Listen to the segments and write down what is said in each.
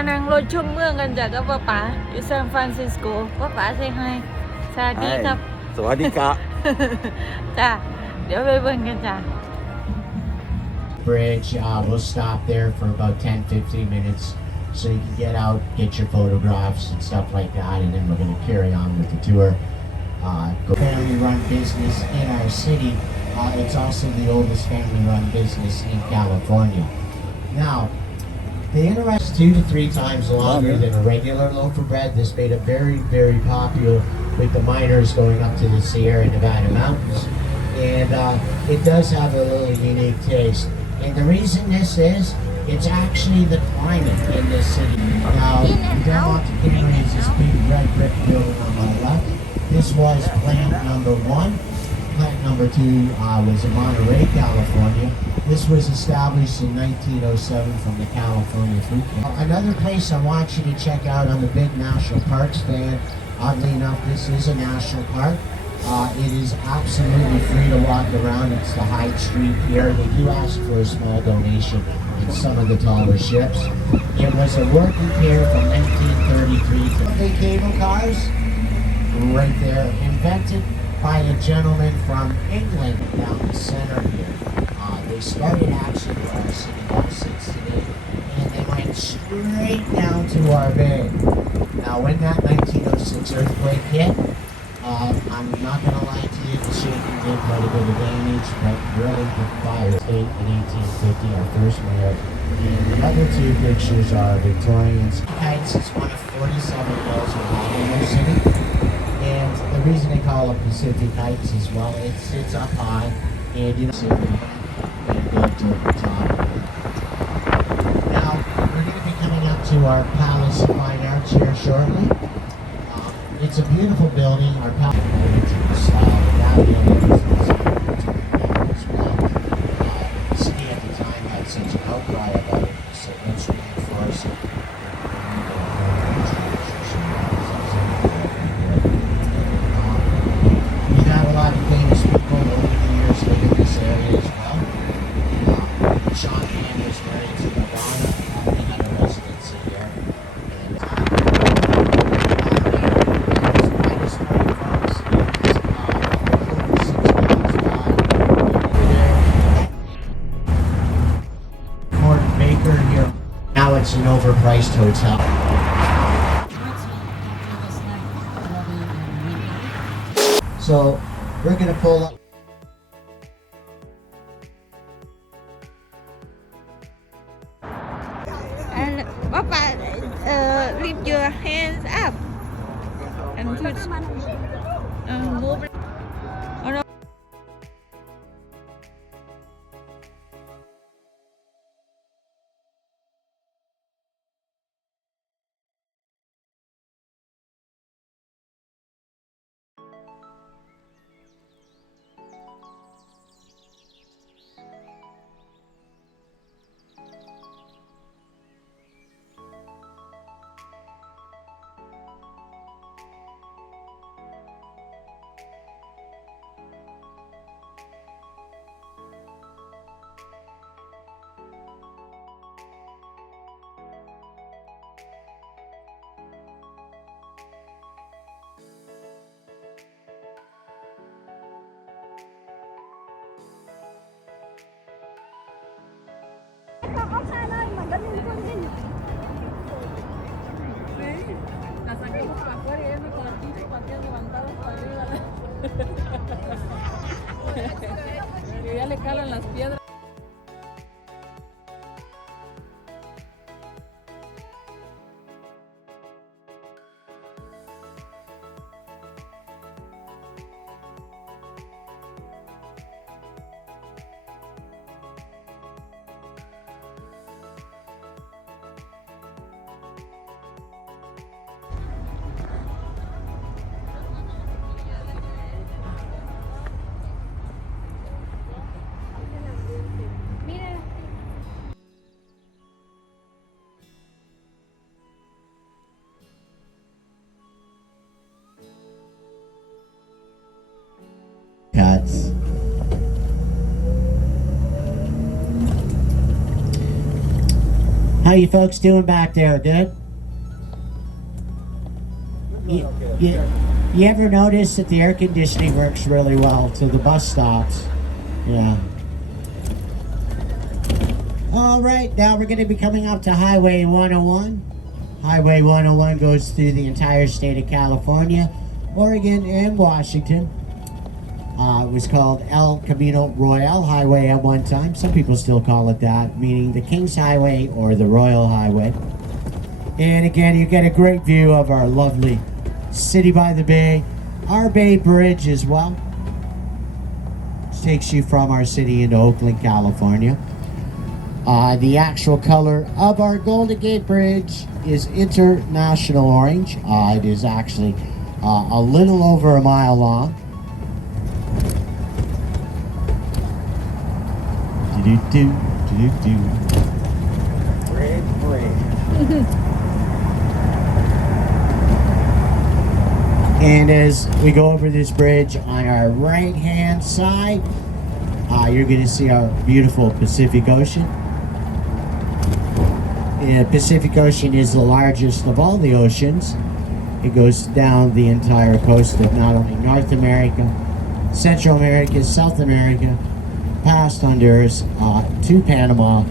มานั่งรถชมเมืองกันจ้ะกับป้าป๋าอยู่ซานฟรานซิสโกป้าป๋าใช่ไหมสวัสดีครับ สวัสดีครับ จ้ะเดี๋ยวไปเบิ่งกันจ้ะ Bridge. We'll stop there for about 10-15 minutes so you can get out, get your photographs and stuff like that, and then we're going to carry on with the tour. Family-run business in our city. It's also the oldest family-run business in California. Now, the interest 2 to 3 times longer than a regular loaf of bread. This made it very, very popular with the miners going up to the Sierra Nevada mountains. And it does have a little unique taste. And the reason this is, it's actually the climate in this city. Now, Del Monte Canyon is this big red brick building on my left. This was plant number 1. Plant number 2 was in Monterey, California. This was established in 1907 from the California Food Bank. Another place I want you to check out on the big national parks fan. Oddly enough, this is a national park. It is absolutely free to walk around. It's the Hyde Street here. They do ask for a small donation in some of the taller ships. It was a working pier from 1933 to the cable cars. Right there, invented by a gentleman from England down the center here. They started actually where our city hall sits today, and they went straight down to our bay. Now, when that 1906 earthquake hit, I'm not going to lie to you, the shaking did quite a bit of damage, but really the fire state in 1850, our first mayor. And the other 2 pictures are Victorians. Heights is one of 47 hills in New City. And the reason they call it Pacific Heights as well, it sits up high and you know and built to the top. Now, we're going to be coming up to our Palace of Fine Arts here shortly. It's a beautiful building. Our palace the style of that building was as well. The city at the time had such an outcry about it, so let's reinforce it. We've had a lot of famous people over the years live in this area as well. Sean Penn was married to Madonna. They had a residency here. Now it's an overpriced hotel. So we're going to pull up. And Papa, lift your hands up and put move. Oh, no. La saquemos para afuera y ella con el piso para que levantados para arriba. Y ya le calan las piedras. How you folks doing back there? Good? You ever notice that the air conditioning works really well to the bus stops? Yeah. All right, now we're going to be coming up to Highway 101. Highway 101 goes through the entire state of California, Oregon, and Washington. It was called El Camino Royal Highway at one time. Some people still call it that, meaning the King's Highway or the Royal Highway. And again, you get a great view of our lovely city by the bay, our Bay Bridge as well. This takes you from our city into Oakland, California. The actual color of our Golden Gate Bridge is international orange. It is actually a little over a mile long. And as we go over this bridge on our right hand side, you're going to see our beautiful Pacific Ocean. The Pacific Ocean is the largest of all the oceans. It goes down the entire coast of not only North America, Central America, South America, past Honduras to Panama.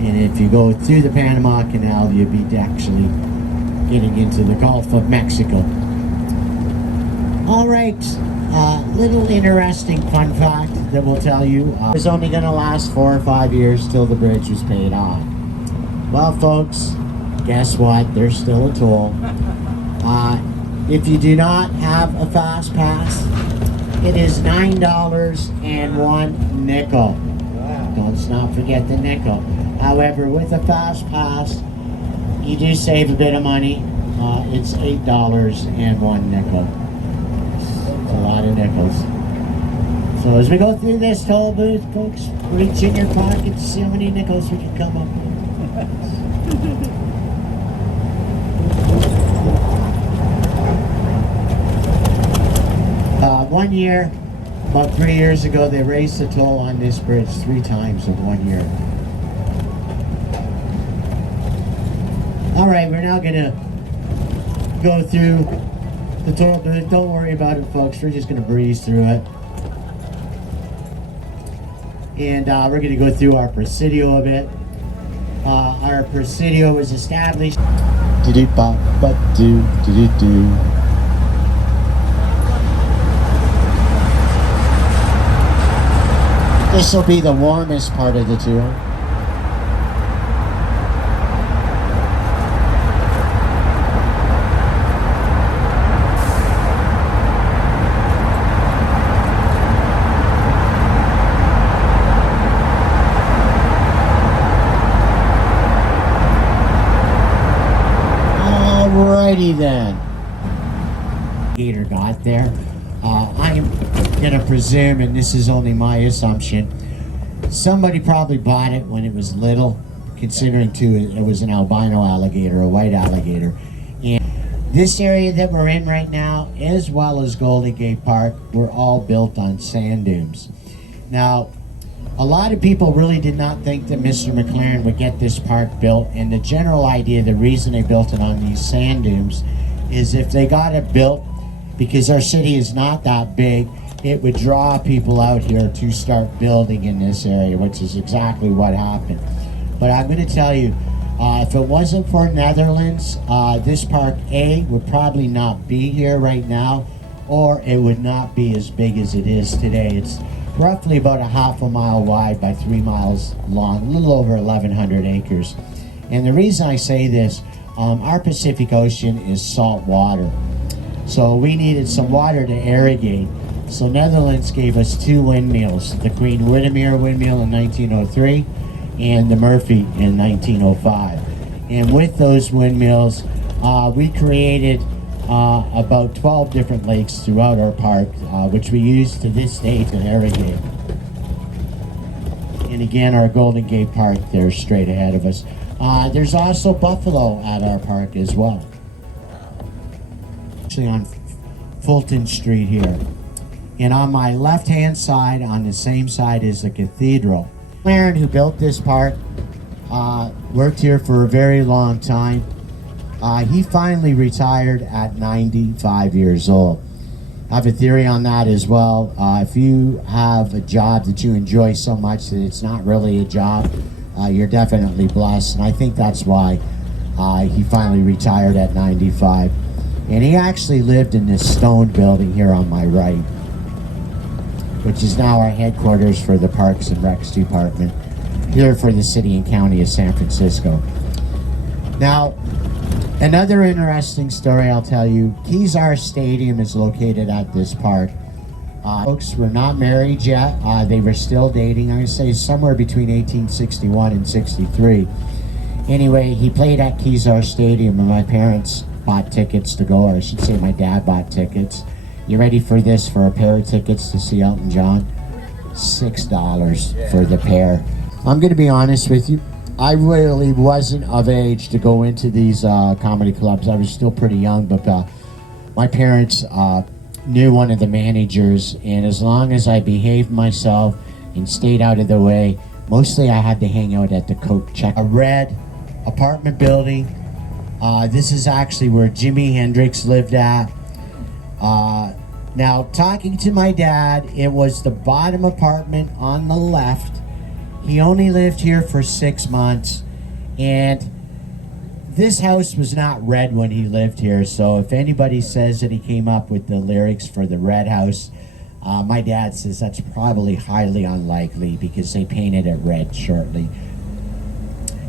And if you go through the Panama Canal, you'll be actually getting into the Gulf of Mexico. All right, little interesting fun fact that will tell you it's only going to last 4 or 5 years till the bridge is paid off. Well, folks, guess what? There's still a toll. If you do not have a fast pass, it is $9 and 1 nickel. Let's not forget the nickel. However, with a fast pass, you do save a bit of money. It's $8 and 1 nickel. It's a lot of nickels. So as we go through this toll booth, folks, reach in your pocket to see how many nickels we can come up with. 1 year, about 3 years ago, they raised the toll on this bridge 3 times in 1 year. All right, we're now gonna go through the toll booth. Don't worry about it, folks. We're just gonna breeze through it. And we're gonna go through our Presidio a bit. Our Presidio was established. This will be the warmest part of the tour. Alrighty then. Gator got there. I'm gonna presume, and this is only my assumption, somebody probably bought it when it was little, considering too it was an albino alligator, a white alligator. And this area that we're in right now, as well as Golden Gate Park, were all built on sand dunes. Now, a lot of people really did not think that Mr. McLaren would get this park built, and the general idea, the reason they built it on these sand dunes, is if they got it built, because our city is not that big, it would draw people out here to start building in this area, which is exactly what happened. But I'm going to tell you, if it wasn't for Netherlands, this park A would probably not be here right now, or it would not be as big as it is today. It's roughly about a half a mile wide by 3 miles long, a little over 1,100 acres. And the reason I say this, our Pacific Ocean is salt water. So we needed some water to irrigate. So Netherlands gave us 2 windmills, the Queen Whittemere windmill in 1903 and the Murphy in 1905. And with those windmills, we created about 12 different lakes throughout our park, which we use to this day to irrigate. And again, our Golden Gate Park there straight ahead of us. There's also buffalo at our park as well. Actually on Fulton Street here. And on my left-hand side, on the same side as the cathedral, Aaron, who built this park, worked here for a very long time. He finally retired at 95 years old. I have a theory on that as well. If you have a job that you enjoy so much that it's not really a job, you're definitely blessed. And I think that's why he finally retired at 95. And he actually lived in this stone building here on my right, which is now our headquarters for the Parks and Recs Department here for the city and county of San Francisco. Now, another interesting story I'll tell you, Kezar Stadium is located at this park. Folks were not married yet. They were still dating. I'm going to say somewhere between 1861 and 63. Anyway, he played at Kezar Stadium and my parents bought tickets to go, or I should say my dad bought tickets. You ready for this? For a pair of tickets to see Elton John? $6 for the pair. I'm going to be honest with you. I really wasn't of age to go into these comedy clubs. I was still pretty young, but my parents knew one of the managers, and as long as I behaved myself and stayed out of the way, mostly I had to hang out at the Coke Check. A red apartment building. This is actually where Jimi Hendrix lived at. Now, talking to my dad, it was the bottom apartment on the left. He only lived here for 6 months, and this house was not red when he lived here, so if anybody says that he came up with the lyrics for the Red House, my dad says that's probably highly unlikely because they painted it red shortly.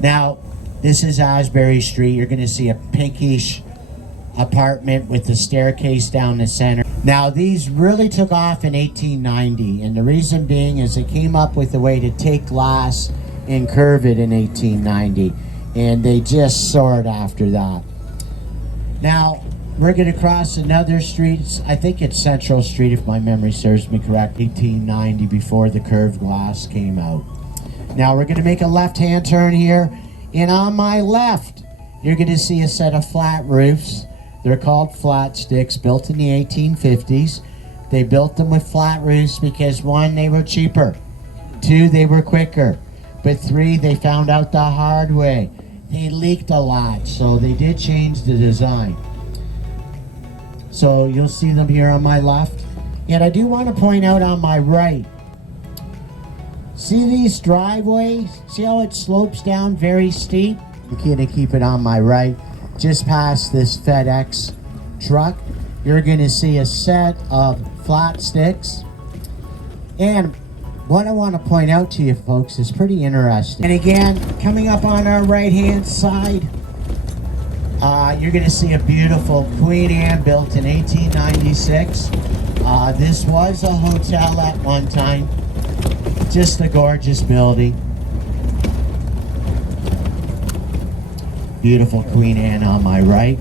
Now, this is Asbury Street. You're going to see a pinkish apartment with the staircase down the center. Now, these really took off in 1890, and the reason being is they came up with a way to take glass and curve it in 1890, and they just soared after that. Now, we're going to cross another street. I think it's Central Street, if my memory serves me correct, 1890, before the curved glass came out. Now, we're going to make a left-hand turn here, and on my left, you're going to see a set of flat roofs. They're called flat sticks, built in the 1850s. They built them with flat roofs because 1, they were cheaper. 2, they were quicker. But 3, they found out the hard way. They leaked a lot, so they did change the design. So you'll see them here on my left. And I do want to point out on my right, see these driveways? See how it slopes down very steep? I'm going to keep it on my right. Just past this FedEx truck, you're going to see a set of flat sticks. And what I want to point out to you folks is pretty interesting. And again, coming up on our right-hand side, you're going to see a beautiful Queen Anne built in 1896. This was a hotel at one time. Just a gorgeous building. Beautiful Queen Anne on my right.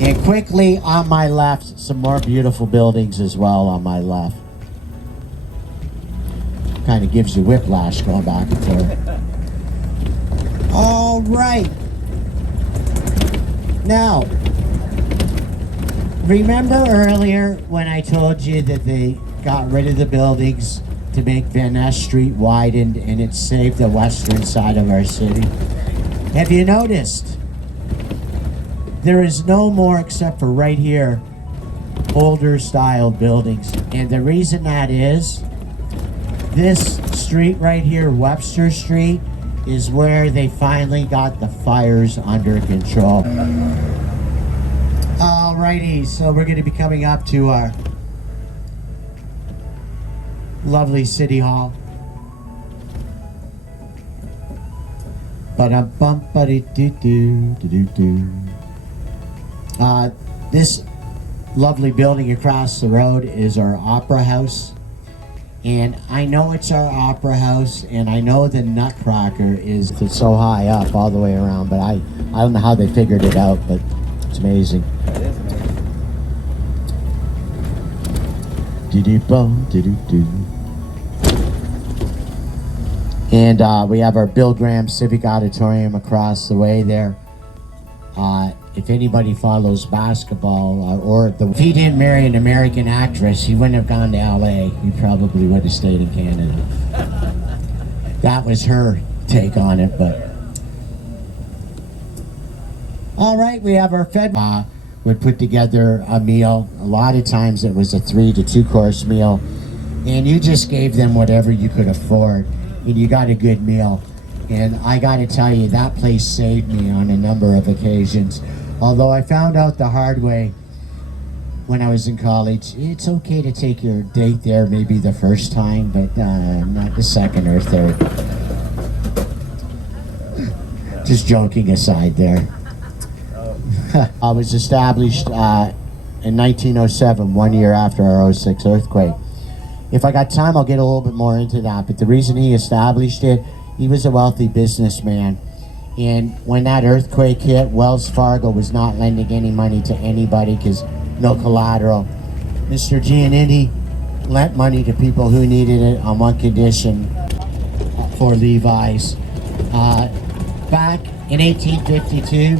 And quickly on my left, some more beautiful buildings as well on my left. Kind of gives you whiplash going back and forth. All right. Now, remember earlier when I told you that they got rid of the buildings to make Van Ness Street widened and it saved the western side of our city? Have you noticed? There is no more, except for right here, older style buildings. And the reason that is, this street right here, Webster Street, is where they finally got the fires under control. Alrighty, so we're going to be coming up to our lovely City Hall. This lovely building across the road is our Opera House. And I know it's our Opera House, and I know the Nutcracker is so high up all the way around, but I don't know how they figured it out, but it's amazing. And we have our Bill Graham Civic Auditorium across the way there. If anybody follows basketball, if he didn't marry an American actress, he wouldn't have gone to LA. He probably would have stayed in Canada. that was her take on it. But all right, we have our Fed would put together a meal. A lot of times it was a 3 to 2 course meal, and you just gave them whatever you could afford, and you got a good meal. And I got to tell you, that place saved me on a number of occasions. Although I found out the hard way when I was in college, it's okay to take your date there maybe the first time, but not the second or third. Just joking aside there. I was established in 1907, 1 year after our 06 earthquake. If I got time, I'll get a little bit more into that, but the reason he established it, he was a wealthy businessman. And when that earthquake hit, Wells Fargo was not lending any money to anybody because no collateral. Mr. Giannini lent money to people who needed it on one condition, for Levi's. Back in 1852,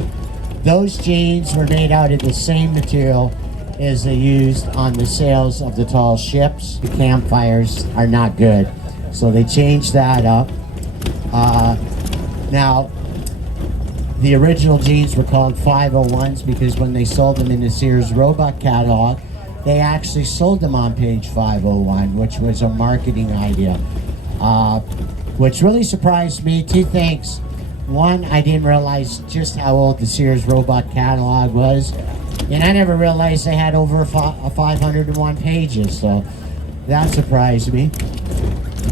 those jeans were made out of the same material as they used on the sails of the tall ships. The campfires are not good, so they changed that up. Now, the original jeans were called 501s because when they sold them in the Sears Roebuck catalog, they actually sold them on page 501, which was a marketing idea. Which really surprised me. 2 things. One, I didn't realize just how old the Sears Roebuck catalog was. And I never realized they had over 501 pages, so that surprised me.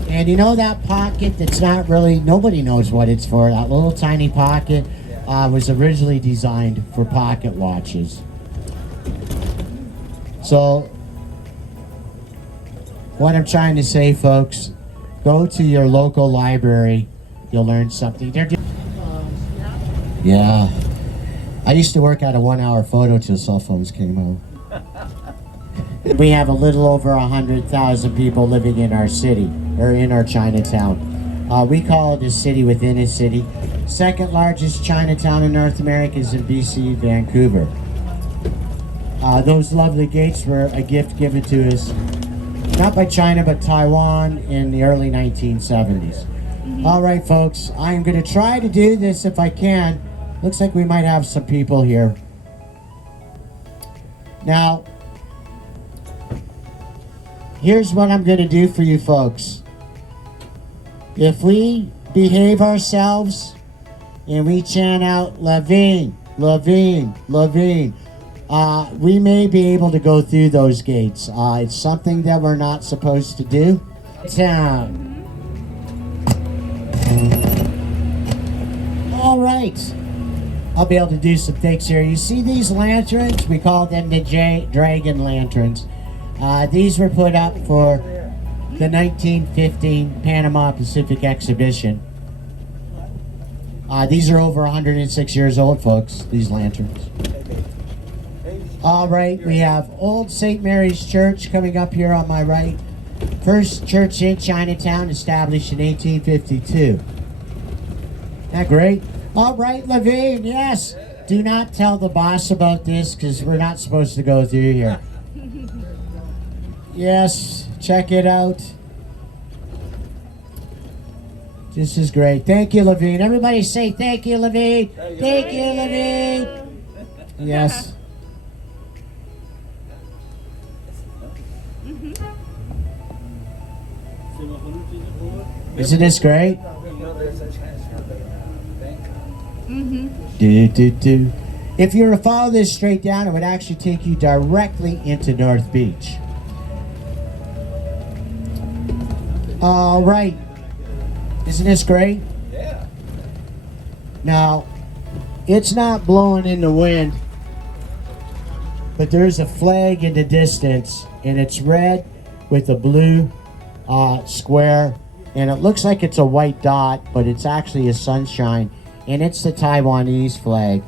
And you know that pocket that's not really, nobody knows what it's for, that little tiny pocket was originally designed for pocket watches. So, what I'm trying to say, folks, go to your local library, you'll learn something. Yeah. I used to work at a 1-hour photo till cell phones came out. We have a little over 100,000 people living in our city, or in our Chinatown. We call it a city within a city. Second largest Chinatown in North America is in BC, Vancouver. Those lovely gates were a gift given to us, not by China, but Taiwan in the early 1970s. All right, folks, I'm going to try to do this if I can. Looks like we might have some people here. Now, here's what I'm going to do for you folks. If we behave ourselves and we chant out Levine, Levine, Levine, we may be able to go through those gates. It's something that we're not supposed to do. All right. I'll be able to do some things here. You see these lanterns? We call them the dragon lanterns. These were put up for the 1915 Panama Pacific Exhibition. These are over 106 years old, folks, these lanterns. All right, we have Old St. Mary's Church coming up here on my right. First church in Chinatown, established in 1852. Isn't that great? All right, Levine, yes. Do not tell the boss about this because we're not supposed to go through here. Yes, check it out. This is great. Thank you, Levine. Everybody say thank you, Levine. Thank you, Levine. Yes. Isn't this great? Do. If you were to follow this straight down, it would actually take you directly into North Beach. All right. Isn't this great? Yeah. Now, it's not blowing in the wind, but there's a flag in the distance, and it's red with a blue square, and it looks like it's a white dot, but it's actually a sunshine. And it's the Taiwanese flag.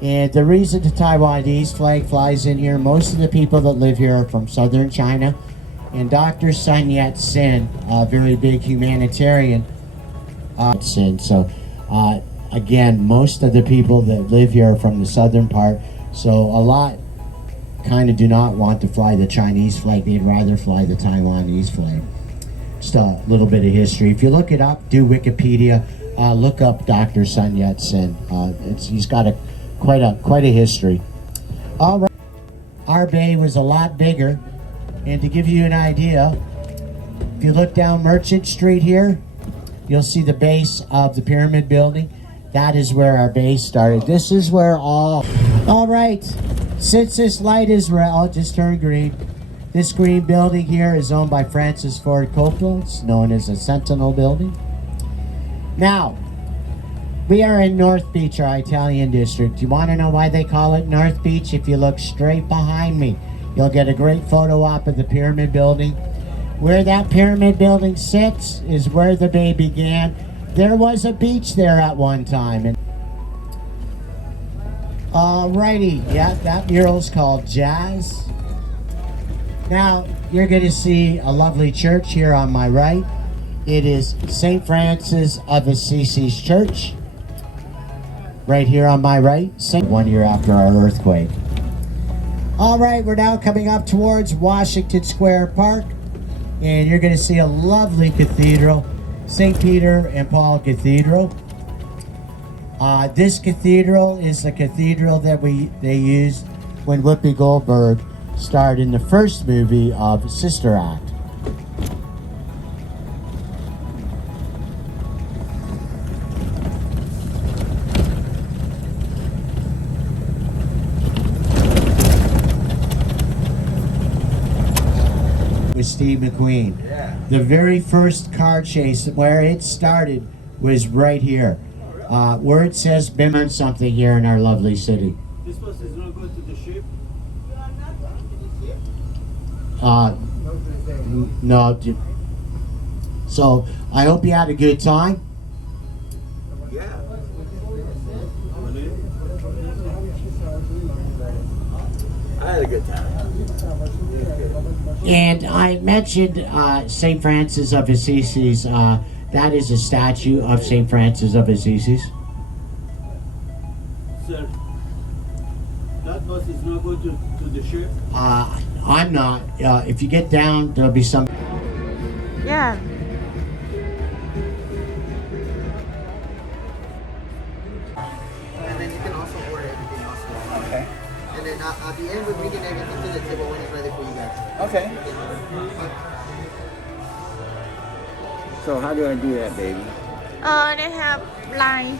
And the reason the Taiwanese flag flies in here, most of the people that live here are from southern China. And Dr. Sun Yat-sen, a very big humanitarian, so again, most of the people that live here are from the southern part. So a lot kind of do not want to fly the Chinese flag. They'd rather fly the Taiwanese flag. Just a little bit of history. If you look it up, do Wikipedia. Look up Dr. Sun Yat-sen. He's got quite a history. All right, our bay was a lot bigger, and to give you an idea, if you look down Merchant Street here, you'll see the base of the pyramid building. That is where our base started. This is where all right, since this light is red, I'll just turn green. This green building here is owned by Francis Ford Coppola. It's known as the Sentinel Building. Now, we are in North Beach, our Italian district. You want to know why they call it North Beach? If you look straight behind me, you'll get a great photo op of the pyramid building. Where that pyramid building sits is where the bay began. There was a beach there at one time. And alrighty, yeah, that mural's called Jazz. Now, you're going to see a lovely church here on my right. It is St. Francis of Assisi's Church. Right here on my right, 1 year after our earthquake. All right, we're now coming up towards Washington Square Park, and you're going to see a lovely cathedral, St. Peter and Paul Cathedral. This cathedral is the cathedral that they used when Whoopi Goldberg starred in the first movie of Sister Act. With Steve McQueen. Yeah. The very first car chase, where it started, was right here. Where it says BIM on something here in our lovely city. This bus is not going to the ship? No. So, I hope you had a good time. Yeah. I had a good time. And I mentioned St. Francis of Assisi's. That is a statue of St. Francis of Assisi's. Sir, that bus is not going to the ship? I'm not. If you get down, there'll be some. Yeah. And then you can also order everything else. Okay. And then at the end, we're bringing everything to the table when it's ready for you guys. Okay. So how do I do that, baby? They have line